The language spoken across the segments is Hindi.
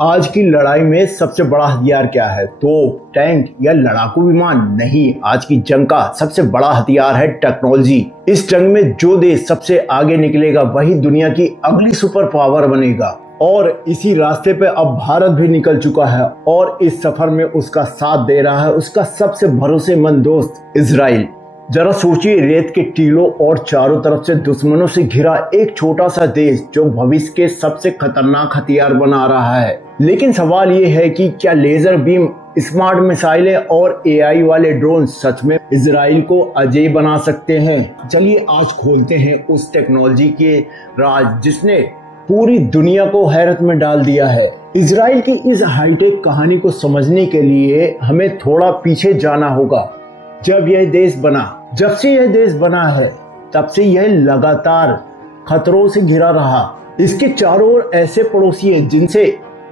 आज की लड़ाई में सबसे बड़ा हथियार क्या है? तोप, टैंक या लड़ाकू विमान? नहीं, आज की जंग का सबसे बड़ा हथियार है टेक्नोलॉजी। इस जंग में जो देश सबसे आगे निकलेगा वही दुनिया की अगली सुपर पावर बनेगा। और इसी रास्ते पे अब भारत भी निकल चुका है और इस सफर में उसका साथ दे रहा है उसका सबसे भरोसेमंद दोस्त इजराइल। जरा सोचिए, रेत के टीलों और चारों तरफ से दुश्मनों से घिरा एक छोटा सा देश जो भविष्य के सबसे खतरनाक हथियार बना रहा है। लेकिन सवाल ये है कि क्या लेजर बीम, स्मार्ट मिसाइलें और एआई वाले ड्रोन सच में इजराइल को अजय बना सकते हैं? चलिए आज खोलते हैं उस टेक्नोलॉजी के राज जिसने पूरी दुनिया को हैरत में डाल दिया है। इजराइल की इस हाईटेक कहानी को समझने के लिए हमें थोड़ा पीछे जाना होगा। जब से यह देश बना है तब से यह लगातार खतरों से घिरा रहा। इसके चारों ओर ऐसे पड़ोसी हैं जिनसे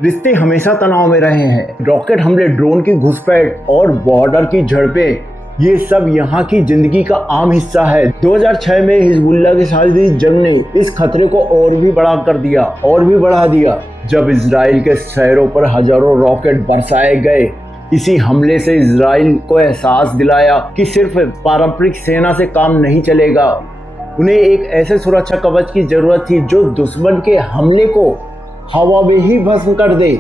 रिश्ते हमेशा तनाव में रहे हैं। रॉकेट हमले, ड्रोन की घुसपैठ और बॉर्डर की झड़पें, ये सब यहाँ की जिंदगी का आम हिस्सा है। 2006 में हिजबुल्लाह के साथ जंग ने इस खतरे को और भी बढ़ा दिया जब इजराइल के शहरों पर हजारों रॉकेट बरसाए गए। इसी हमले से इजराइल को एहसास दिलाया कि सिर्फ पारंपरिक सेना से काम नहीं चलेगा। उन्हें एक ऐसे सुरक्षा कवच की जरूरत थी जो दुश्मन के हमले को हवा में ही भस्म कर दे।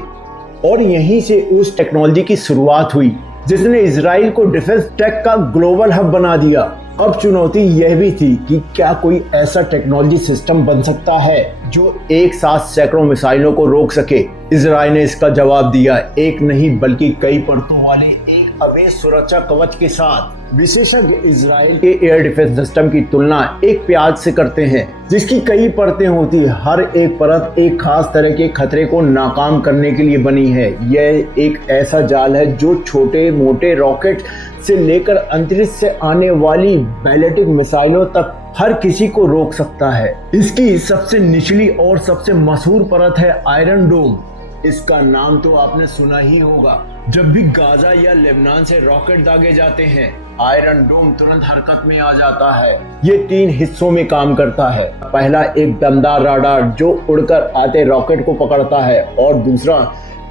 और यहीं से उस टेक्नोलॉजी की शुरुआत हुई जिसने इजराइल को डिफेंस टेक का ग्लोबल हब बना दिया। अब चुनौती यह भी थी कि क्या कोई ऐसा टेक्नोलॉजी सिस्टम बन सकता है जो एक साथ सैकड़ों मिसाइलों को रोक सके। इजराइल ने इसका जवाब दिया, एक नहीं बल्कि कई परतों वाले एक अभेद्य सुरक्षा कवच के साथ। विशेषज्ञ इजराइल के एयर डिफेंस सिस्टम की तुलना एक प्याज से करते हैं जिसकी कई परतें होती है। हर एक परत एक खास तरह के खतरे को नाकाम करने के लिए बनी है। यह एक ऐसा जाल है जो छोटे मोटे रॉकेट से लेकर अंतरिक्ष से आने वाली बैलिस्टिक मिसाइलों तक हर किसी को रोक सकता है। इसकी सबसे निचली और सबसे मशहूर परत है आयरन डोम। इसका नाम तो आपने सुना ही होगा। जब भी गाजा या लेबनान से रॉकेट दागे जाते हैं, आयरन डोम तुरंत हरकत में आ जाता है। ये 3 हिस्सों में काम करता है। पहला एक दमदार राडार जो उड़कर आते रॉकेट को पकड़ता है और दूसरा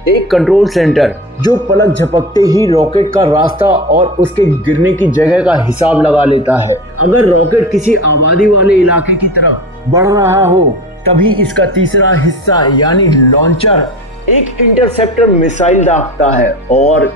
एक कंट्रोल सेंटर जो पलक झपकते ही रॉकेट का रास्ता और उसके गिरने की जगह का हिसाब लगा लेता है। अगर रॉकेट किसी आबादी वाले इलाके की तरफ बढ़ रहा हो तभी इसका तीसरा हिस्सा यानी लॉन्चर एक इंटरसेप्टर मिसाइल दागता है और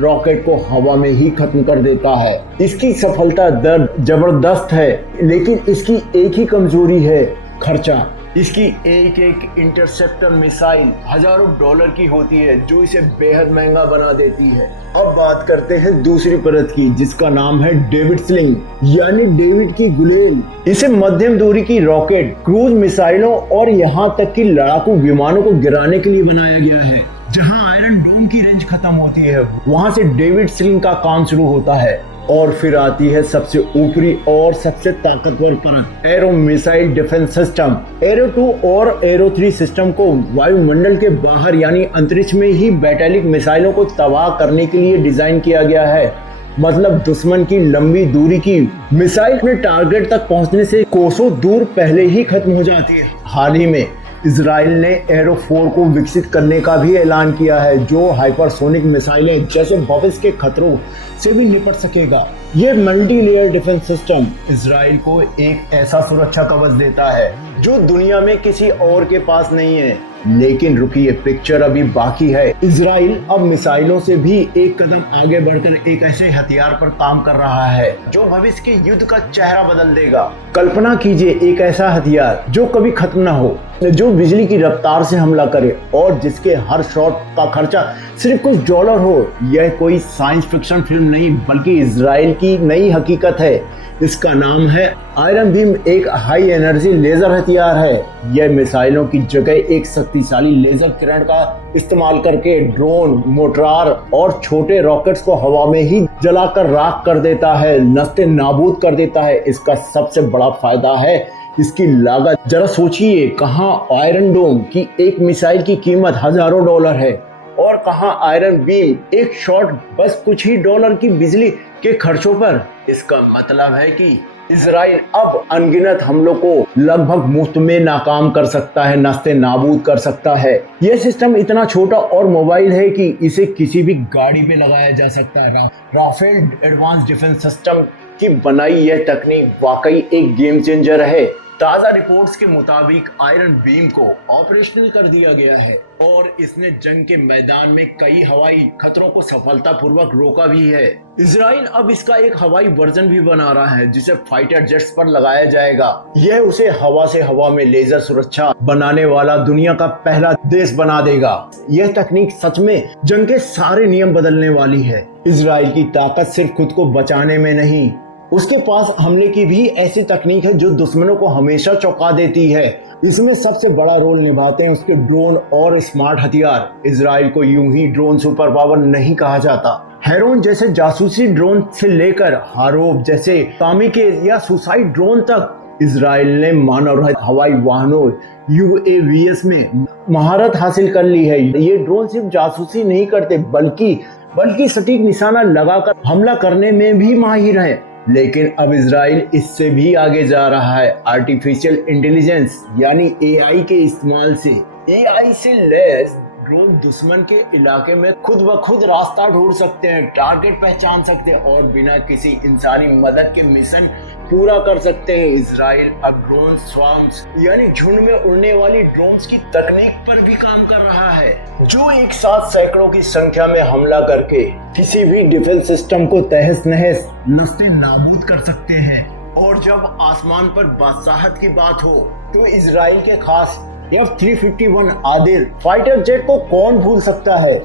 रॉकेट को हवा में ही खत्म कर देता है। इसकी सफलता दर जबरदस्त है, लेकिन इसकी एक ही कमजोरी है, खर्चा। इसकी एक एक इंटरसेप्टर मिसाइल हजारों डॉलर की होती है जो इसे बेहद महंगा बना देती है। अब बात करते हैं दूसरी परत की जिसका नाम है डेविड स्लिंग यानी डेविड की गुलेल। इसे मध्यम दूरी की रॉकेट, क्रूज मिसाइलों और यहाँ तक कि लड़ाकू विमानों को गिराने के लिए बनाया गया है। जहाँ आयरन डोम की रेंज खत्म होती है वहां से डेविड स्लिंग का काम शुरू होता है। और फिर आती है सबसे ऊपरी और सबसे ताकतवर परत, arrow missile defence system. Arrow 2 और एरो 3 सिस्टम को वायुमंडल के बाहर यानी अंतरिक्ष में ही बैटलिक मिसाइलों को तबाह करने के लिए डिजाइन किया गया है। मतलब दुश्मन की लंबी दूरी की मिसाइल अपने टारगेट तक पहुंचने से कोसों दूर पहले ही खत्म हो जाती है। हाल ही में इजराइल ने एरो 4 को विकसित करने का भी ऐलान किया है जो हाइपरसोनिक मिसाइलें जैसे भविष्य के खतरों से भी निपट सकेगा। ये multi layer defence system Israel को एक ऐसा सुरक्षा कवच देता है जो दुनिया में किसी और के पास नहीं है। लेकिन रुकिए, पिक्चर अभी बाकी है। इजराइल अब मिसाइलों से भी एक कदम आगे बढ़कर एक ऐसे हथियार पर काम कर रहा है जो भविष्य के युद्ध का चेहरा बदल देगा। कल्पना कीजिए, एक ऐसा हथियार जो कभी खत्म ना हो, जो बिजली की रफ्तार से हमला करे और जिसके हर शॉट का खर्चा सिर्फ कुछ डॉलर हो। यह कोई साइंस फिक्शन फिल्म नहीं बल्कि इजराइल की नई हकीकत है। इसका नाम है आयरन बीम। एक हाई एनर्जी लेजर हथियार है। यह मिसाइलों की जगह एक शक्तिशाली लेजर किरण का इस्तेमाल करके ड्रोन, मोटरार और छोटे रॉकेट्स को हवा में ही जलाकर राख कर देता है, नस्ते नाबूद कर देता है। इसका सबसे बड़ा फायदा है इसकी लागत। जरा सोचिए, कहाँ आयरन डोम की एक मिसाइल की कीमत हजारों डॉलर है और कहाँ आयरन बीम एक शॉट बस कुछ ही डॉलर की बिजली के खर्चों पर। इसका मतलब है कि इजराइल अब अनगिनत हमलों को लगभग मुफ्त में नाकाम कर सकता है, नस्ते नाबूद कर सकता है। यह सिस्टम इतना छोटा और मोबाइल है कि इसे किसी भी गाड़ी पे लगाया जा सकता है। राफेल एडवांस डिफेंस सिस्टम की बनाई यह तकनीक वाकई एक गेम चेंजर है। ताज़ा रिपोर्ट्स के मुताबिक आयरन बीम को ऑपरेशनल कर दिया गया है और इसने जंग के मैदान में कई हवाई खतरों को सफलतापूर्वक रोका भी है। इजराइल अब इसका एक हवाई वर्जन भी बना रहा है जिसे फाइटर जेट्स पर लगाया जाएगा। यह उसे हवा से हवा में लेजर सुरक्षा बनाने वाला दुनिया का पहला देश बना देगा। यह तकनीक सच में जंग के सारे नियम बदलने वाली है। इजराइल की ताकत सिर्फ खुद को बचाने में नहीं, उसके पास हमले की भी ऐसी तकनीक है जो दुश्मनों को हमेशा चौंका देती है। इसमें सबसे बड़ा रोल निभाते हैं उसके ड्रोन और स्मार्ट हथियार। इजराइल को यूं ही ड्रोन सुपर पावर नहीं कहा जाता। हेरोन जैसे जासूसी ड्रोन से लेकर हारोब जैसे कामिकेज या सुसाइड ड्रोन तक इजराइल ने मानव रहित हवाई वाहनों UAVs में महारत हासिल कर ली है। ये ड्रोन सिर्फ जासूसी नहीं करते बल्कि सटीक निशाना लगाकर हमला करने में भी माहिर है। लेकिन अब इजराइल इससे भी आगे जा रहा है। आर्टिफिशियल इंटेलिजेंस यानी AI के इस्तेमाल से AI से लैस ड्रोन दुश्मन के इलाके में खुद ब खुद रास्ता ढूंढ सकते हैं, टारगेट पहचान सकते हैं और बिना किसी इंसानी मदद के मिशन पूरा कर सकते हैं। इजराइल अब ड्रोन स्वार्म्स यानी झुंड में उड़ने वाली ड्रोन्स की तकनीक पर भी काम कर रहा है, जो एक साथ सैकड़ों की संख्या में हमला करके किसी भी डिफेंस सिस्टम को तहस नहस नस्ते नाबूद कर सकते हैं। और जब आसमान पर बादशाहत की बात हो तो इजराइल के खास F-351 आदिर फाइटर जेट को कौन भूल सकता है।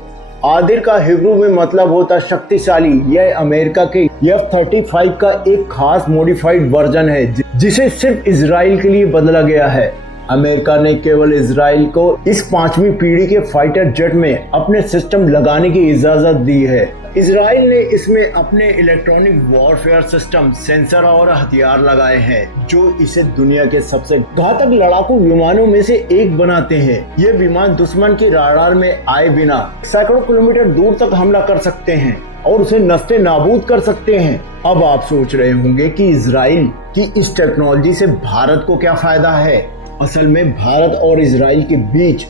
आदिर का हिब्रू में मतलब होता शक्तिशाली। यह अमेरिका के F-35 का एक खास मॉडिफाइड वर्जन है जिसे सिर्फ इजराइल के लिए बदला गया है। अमेरिका ने केवल इजराइल को इस 5वीं पीढ़ी के फाइटर जेट में अपने सिस्टम लगाने की इजाजत दी है। इजराइल ने इसमें अपने इलेक्ट्रॉनिक वॉरफेयर सिस्टम, सेंसर और हथियार लगाए हैं जो इसे दुनिया के सबसे घातक लड़ाकू विमानों में से एक बनाते हैं। ये विमान दुश्मन के राडार में आए बिना सैकड़ों किलोमीटर दूर तक हमला कर सकते हैं और उसे नस्ते नाबूद कर सकते हैं। अब आप सोच रहे होंगे कि इजराइल की इस टेक्नोलॉजी से भारत को क्या फायदा है। असल में भारत और इजराइल के बीच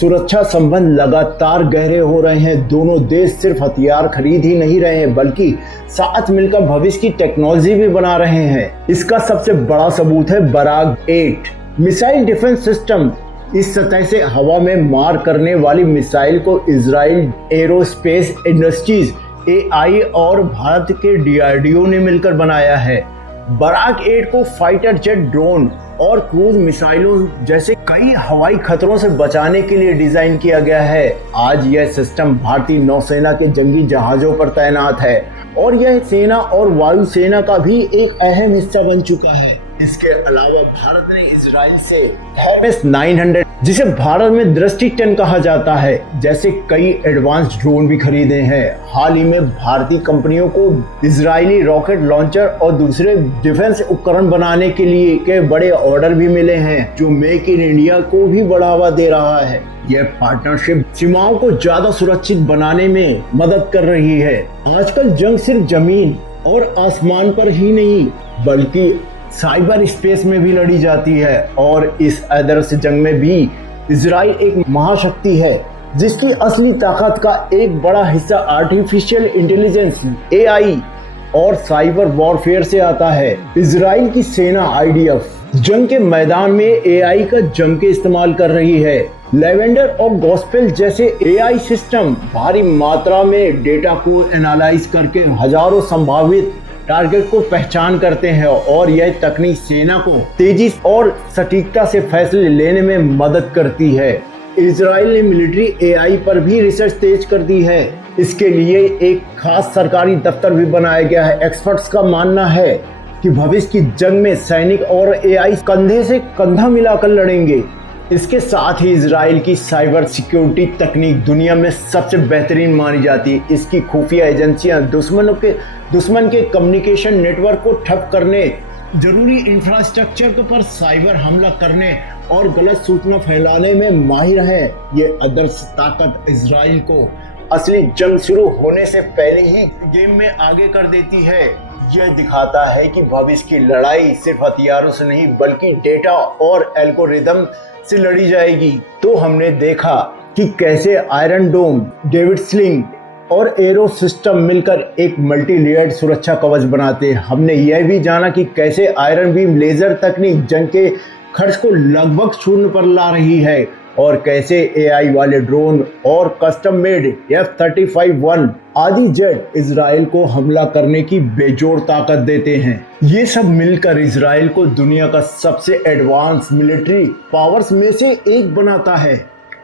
सुरक्षा संबंध लगातार गहरे हो रहे हैं। दोनों देश सिर्फ हथियार खरीद ही नहीं रहे हैं बल्कि साथ मिलकर भविष्य की टेक्नोलॉजी भी बना रहे हैं। इसका सबसे बड़ा सबूत है बराक 8 मिसाइल डिफेंस सिस्टम। इस सतह से हवा में मार करने वाली मिसाइल को इजराइल एरोस्पेस इंडस्ट्रीज AI और भारत के DRDO ने मिलकर बनाया है। बराक 8 को फाइटर जेट, ड्रोन और क्रूज मिसाइलों जैसे कई हवाई खतरों से बचाने के लिए डिजाइन किया गया है। आज यह सिस्टम भारतीय नौसेना के जंगी जहाजों पर तैनात है और यह सेना और वायुसेना का भी एक अहम हिस्सा बन चुका है। इसके अलावा भारत ने इजराइल से हेरमेस 900 जिसे भारत में दृष्टि 10 कहा जाता है जैसे कई एडवांस ड्रोन भी खरीदे हैं। हाल ही में भारतीय कंपनियों को इजरायली रॉकेट लॉन्चर और दूसरे डिफेंस उपकरण बनाने के लिए के बड़े ऑर्डर भी मिले हैं जो मेक इन इंडिया को भी बढ़ावा दे रहा है। यह पार्टनरशिप सीमाओं को ज्यादा सुरक्षित बनाने में मदद कर रही है। आजकल जंग सिर्फ जमीन और आसमान पर ही नहीं बल्कि साइबर स्पेस में भी लड़ी जाती है और इस आदर्श जंग में भी इजराइल एक महाशक्ति है जिसकी असली ताकत का एक बड़ा हिस्सा आर्टिफिशियल इंटेलिजेंस AI और साइबर वॉरफेयर से आता है। इजराइल की सेना IDF जंग के मैदान में AI का जम के इस्तेमाल कर रही है। लेवेंडर और गॉस्पेल जैसे AI सिस्टम भारी मात्रा में डेटा को एनालाइज करके हजारों संभावित टारगेट को पहचान करते हैं और यह तकनीक सेना को तेजी और सटीकता से फैसले लेने में मदद करती है। इजराइल ने मिलिट्री AI पर भी रिसर्च तेज कर दी है। इसके लिए एक खास सरकारी दफ्तर भी बनाया गया है। एक्सपर्ट्स का मानना है कि भविष्य की जंग में सैनिक और AI कंधे से कंधा मिलाकर लड़ेंगे। इसके साथ ही इजराइल की साइबर सिक्योरिटी तकनीक दुनिया में सबसे बेहतरीन मानी जाती है। इसकी खुफिया एजेंसियां दुश्मन के कम्युनिकेशन नेटवर्क को ठप करने, जरूरी इंफ्रास्ट्रक्चर पर साइबर हमला करने और गलत सूचना फैलाने में माहिर है। ये आदर्श ताकत इजराइल को असली जंग शुरू होने से पहले ही गेम में आगे कर देती है। यह दिखाता है कि भविष्य की लड़ाई सिर्फ हथियारों से नहीं बल्कि डेटा और एल्गोरिदम से लड़ी जाएगी। तो हमने देखा कि कैसे आयरन डोम, डेविड स्लिंग और एरो सिस्टम मिलकर एक मल्टी लेयर्ड सुरक्षा कवच बनाते हैं। हमने यह भी जाना कि कैसे आयरन बीम लेजर तकनीक जंग के खर्च को लगभग शून्य पर ला रही है और कैसे एआई वाले ड्रोन और कस्टम मेड F-35-1 आदि जेट इजराइल को हमला करने की बेजोड़ ताकत देते हैं। ये सब मिलकर इजराइल को दुनिया का सबसे एडवांस मिलिट्री पावर्स में से एक बनाता है।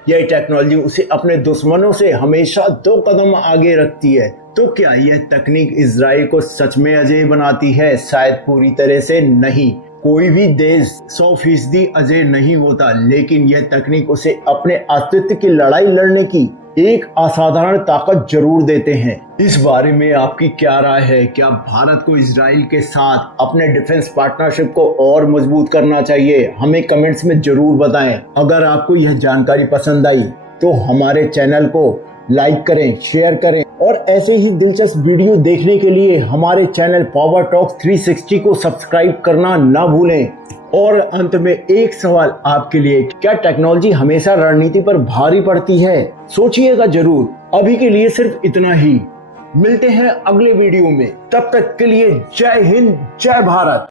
यह टेक्नोलॉजी उसे अपने दुश्मनों से हमेशा 2 कदम आगे रखती है। तो क्या यह तकनीक इजराइल को सच में अजेय बनाती है? शायद पूरी तरह से नहीं। कोई भी देश 100% अजेय नहीं होता, लेकिन यह तकनीक उसे अपने अस्तित्व की लड़ाई लड़ने की एक असाधारण ताकत जरूर देते हैं। इस बारे में आपकी क्या राय है? क्या भारत को इजराइल के साथ अपने डिफेंस पार्टनरशिप को और मजबूत करना चाहिए? हमें कमेंट्स में जरूर बताएं। अगर आपको यह जानकारी पसंद आई तो हमारे चैनल को लाइक करें, शेयर करें और ऐसे ही दिलचस्प वीडियो देखने के लिए हमारे चैनल पावर टॉक्स 360 को सब्सक्राइब करना ना भूलें। और अंत में एक सवाल आपके लिए, क्या टेक्नोलॉजी हमेशा रणनीति पर भारी पड़ती है? सोचिएगा जरूर। अभी के लिए सिर्फ इतना ही। मिलते हैं अगले वीडियो में। तब तक के लिए जय हिंद, जय भारत।